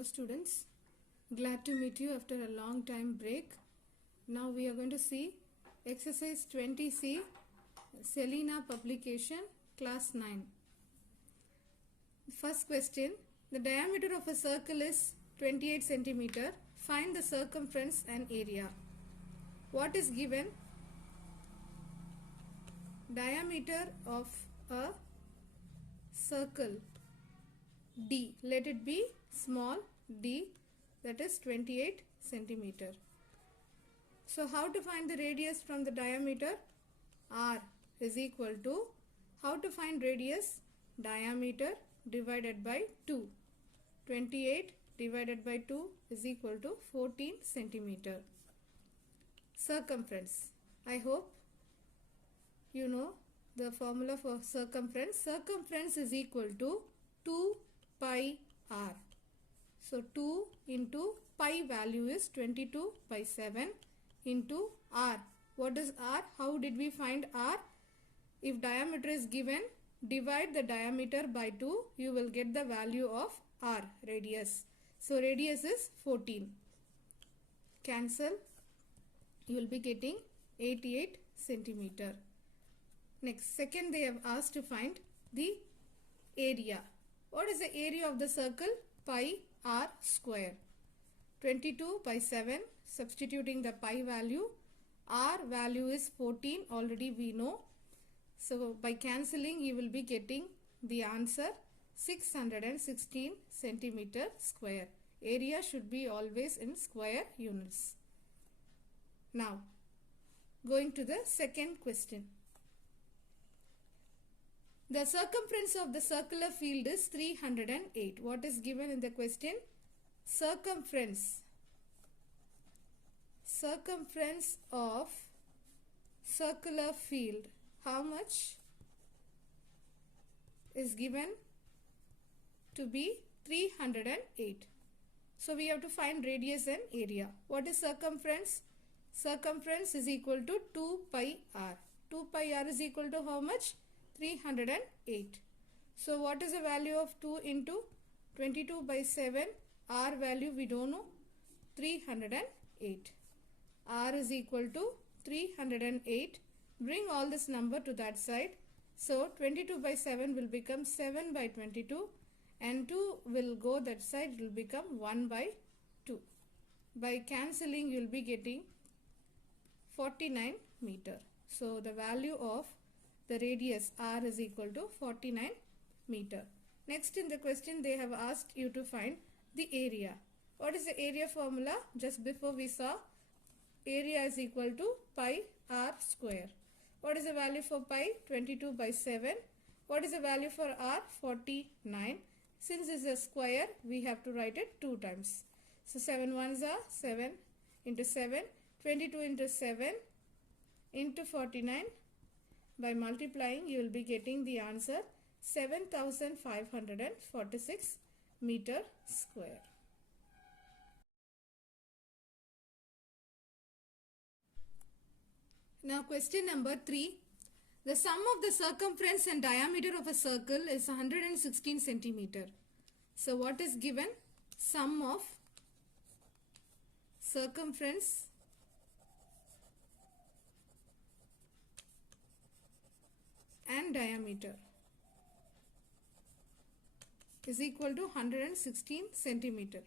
Hello students, glad to meet you after a long time break. Now we are going to see exercise 20C, Selina publication, class 9. First question, the diameter of a circle is 28 centimeter. Find the circumference and area. What is given? Diameter of a circle D, let it be small d, that is 28 centimeter. So how to find the radius from the diameter? R is equal to, how to find radius? Diameter divided by 2. 28 divided by 2 is equal to 14 centimeter. Circumference, I hope you know the formula for circumference. Circumference is equal to 2 pi r. So 2 into pi value is 22 by 7 into r. What is r? How did we find r? If diameter is given, divide the diameter by 2, you will get the value of r, radius. So radius is 14. Cancel. You will be getting 88 centimeter. Next, second they have asked to find the area. What is the area of the circle? Pi r square. 22 by 7, substituting the pi value. R value is 14, already we know. So by cancelling you will be getting the answer 616 centimeter square. Area should be always in square units. Now, going to the second question. The circumference of the circular field is 308. What is given in the question? Circumference. Circumference of circular field. How much is given? To be 308. So we have to find radius and area. What is circumference? Circumference is equal to 2 pi r. 2 pi r is equal to how much? 308. So what is the value of 2 into 22 by 7? R value we don't know. 308. R is equal to 308. Bring all this number to that side. So 22 by 7 will become 7 by 22. And 2 will go that side. It will become 1 by 2. By cancelling you will be getting 49 meter. So the value of the radius r is equal to 49 meter. Next in the question they have asked you to find the area. What is the area formula? Just before we saw area is equal to pi r square. What is the value for pi? 22 by 7. What is the value for r? 49. Since it's a square, we have to write it 2 times. So 7 ones are 7 into 7. 22 into 7 into 49. By multiplying, you will be getting the answer 7546 meter square. Now question number 3. The sum of the circumference and diameter of a circle is 116 centimeter. So what is given? Sum of circumference and diameter is equal to 116 centimeter.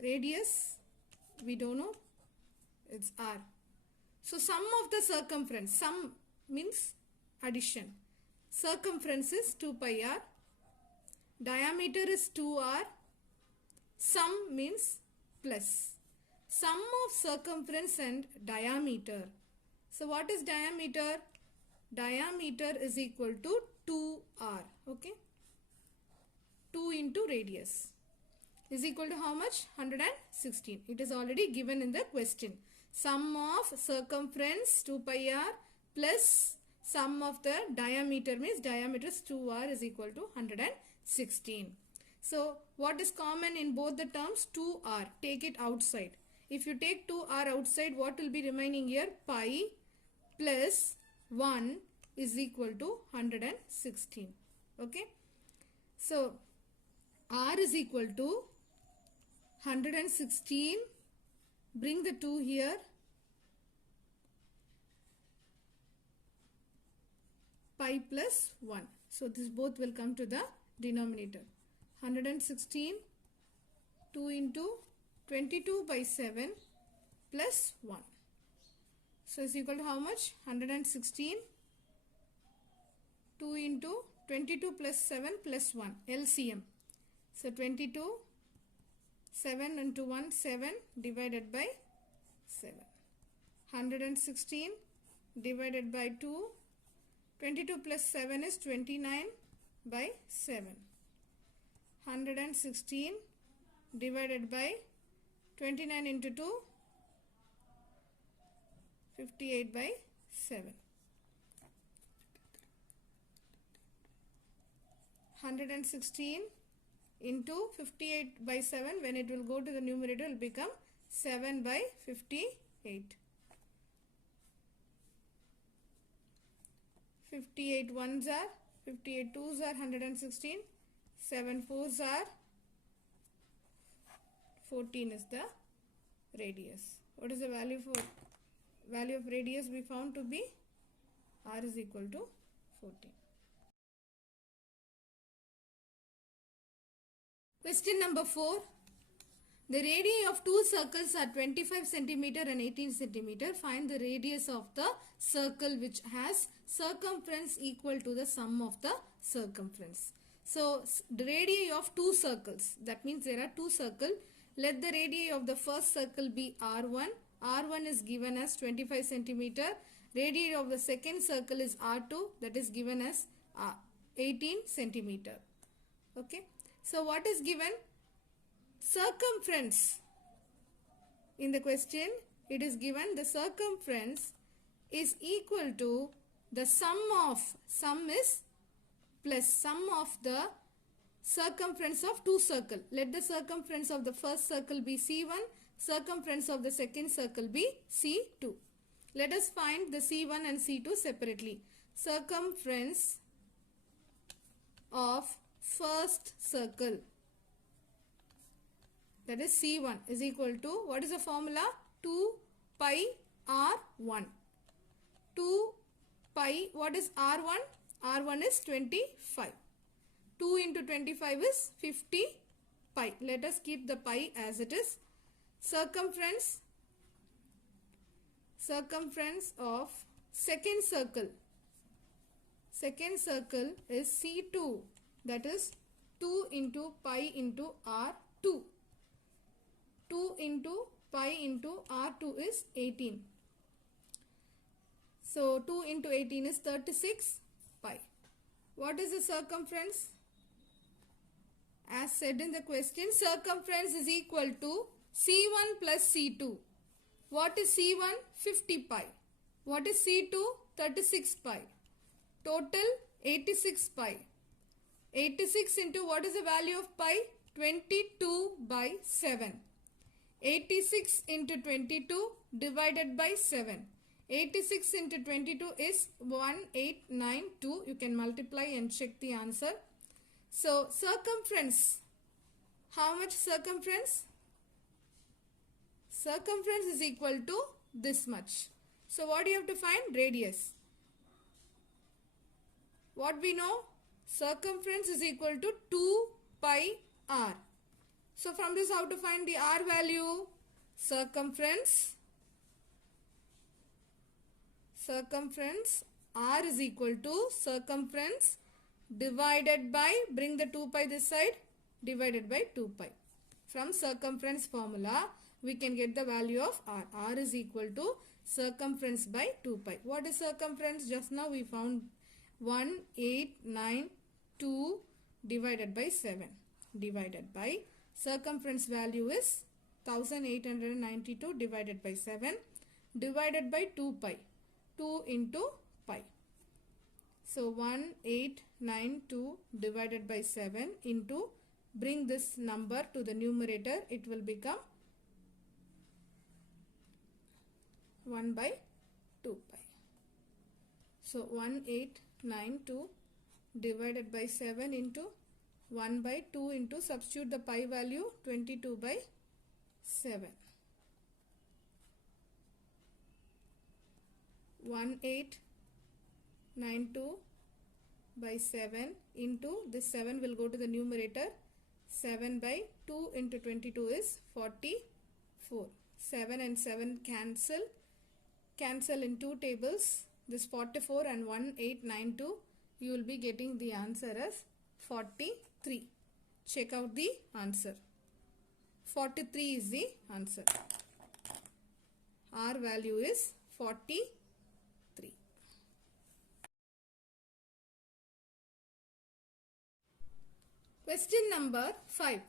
Radius we don't know, it's r. So sum of the circumference, sum means addition. Circumference is 2 pi r, diameter is 2r, sum means plus. Sum of circumference and diameter. So what is diameter? Diameter is equal to 2r, okay? 2 into radius is equal to how much? 116. It is already given in the question. Sum of circumference 2 pi r plus sum of the diameter means diameter is 2r is equal to 116. So what is common in both the terms? 2r. Take it outside. If you take 2r outside, what will be remaining here? Pi plus 1 is equal to 116. Okay. So R is equal to 116, bring the 2 here, pi plus 1. So this both will come to the denominator. 116, 2 into 22 by 7 plus 1. So it's equal to how much? 116, 2 into 22 plus 7 plus 1, LCM. So 22, 7 into 1, 7 divided by 7. 116 divided by 2, 22 plus 7 is 29 by 7. 116 divided by 29 into 2, 58 by 7. 116 into 58 by 7, when it will go to the numerator, it will become 7 by 58. 58 ones are, 58 twos are 116, 7 fours are 14 is the radius. What is the value of radius we found to be? R is equal to 14. Question number 4. The radii of two circles are 25 centimeter and 18 centimeter. Find the radius of the circle which has circumference equal to the sum of the circumference. So the radii of two circles, that means there are two circles. Let the radii of the first circle be R1. R1 is given as 25 centimeter. Radii of the second circle is R2, that is given as 18 centimeter. Okay. So what is given? Circumference. In the question, it is given the circumference is equal to the sum is plus sum of the circumference of two circles. Let the circumference of the first circle be C1, circumference of the second circle be C2. Let us find the C1 and C2 separately. Circumference of first circle, that is C1, is equal to, what is the formula? 2 pi R1. 2 pi, what is R1? R1 is 25. 2 into 25 is 50 pi. Let us keep the pi as it is. Circumference of second circle. Second circle is C2. That is 2 into pi into R2. 2 into pi into R2 is 18. So 2 into 18 is 36 pi. What is the circumference? As said in the question, circumference is equal to C1 plus C2. What is C1? 50 pi. What is C2? 36 pi. Total 86 pi. 86 into what is the value of pi? 22 by 7. 86 into 22 divided by 7. 86 into 22 is 1892. You can multiply and check the answer. So circumference. How much circumference? Circumference is equal to this much. So what do you have to find? Radius. What we know? Circumference is equal to 2 pi r. So from this, how to find the r value? Circumference r is equal to circumference divided by, bring the 2 pi this side, divided by 2 pi. From circumference formula, we can get the value of r. R is equal to circumference by 2 pi. What is circumference? Just now we found 1892 divided by 7 divided by circumference value is 1892 divided by 7 divided by 2 pi. 2 into pi. So 1892 divided by 7 into, bring this number to the numerator, it will become 1 by 2 pi. So 1892 divided by 7 into 1 by 2 into, substitute the pi value, 22 by 7. 1892 by 7 into, this 7 will go to the numerator. 7 by 2 into 22 is 44. 7 and 7 cancel in two tables. This 44 and 1892, you will be getting the answer as 43. Check out the answer. 43 is the answer. R value is 43. Question number 5.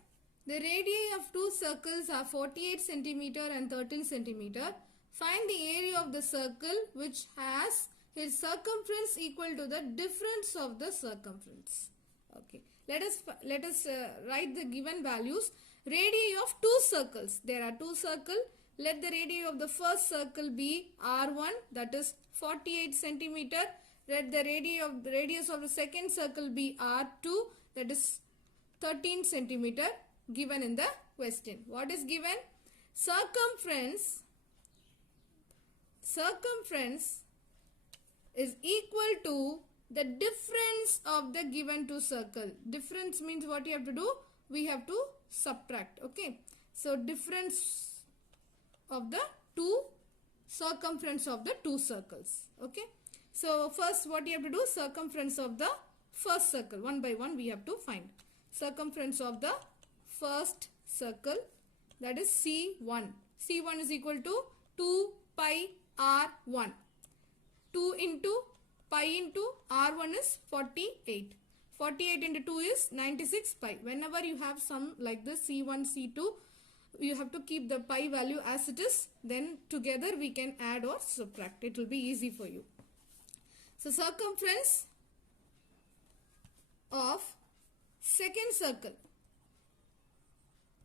The radii of two circles are 48 cm and 13 cm. Find the area of the circle which has its circumference equal to the difference of the circumference. Okay. Let us write the given values. Radii of two circles. There are two circles. Let the radii of the first circle be R1, that is 48 cm. Let the radius of the second circle be R2, that is 13 cm, given in the question. What is given? Circumference is equal to the difference of the given two circle. Difference means what you have to do? We have to subtract. Okay. So difference of the two circumference of the two circles. Okay. So first what you have to do? Circumference of the first circle. One by one we have to find. Circumference of the first circle, that is C1. C1 is equal to 2 pi R1. 2 into pi into R1 is 48. 48 into 2 is 96 pi. Whenever you have sum like this, C1, C2, you have to keep the pi value as it is. Then together we can add or subtract. It will be easy for you. So circumference of second circle,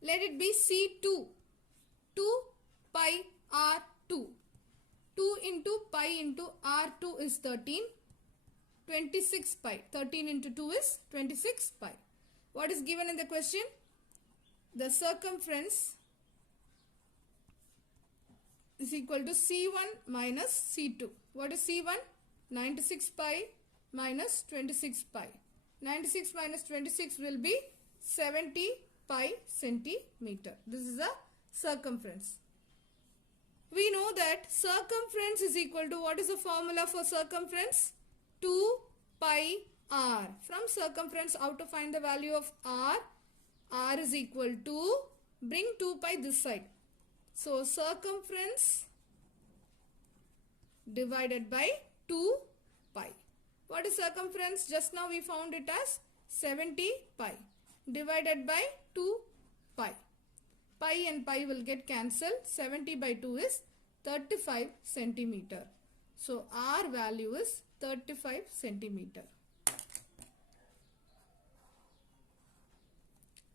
let it be C2. 2 pi R2. 2 into pi into R2 is 13. 26 pi. 13 into 2 is 26 pi. What is given in the question? The circumference is equal to C1 minus C2. What is C1? 96 pi minus 26 pi. 96 minus 26 will be 70 pi centimeter. This is the circumference. We know that circumference is equal to, what is the formula for circumference? 2 pi r. From circumference, how to find the value of r? R is equal to, bring 2 pi this side. So circumference divided by 2 pi. What is circumference? Just now we found it as 70 pi divided by 2 pi. Pi and pi will get cancelled. 70 by 2 is 35 centimeter. So R value is 35 centimeter.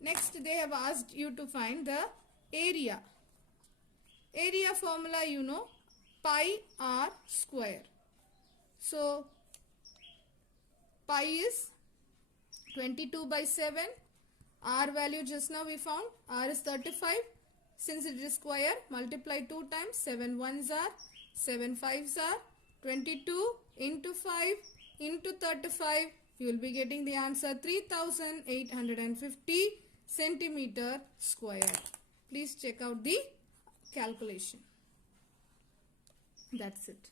Next they have asked you to find the area. Area formula you know, pi r square. So pi is 22 by 7. R value just now we found. R is 35. Since it is square, multiply 2 times. 7 ones are, 7 fives are, 22 into 5 into 35. You will be getting the answer 3850 centimeter square. Please check out the calculation. That's it.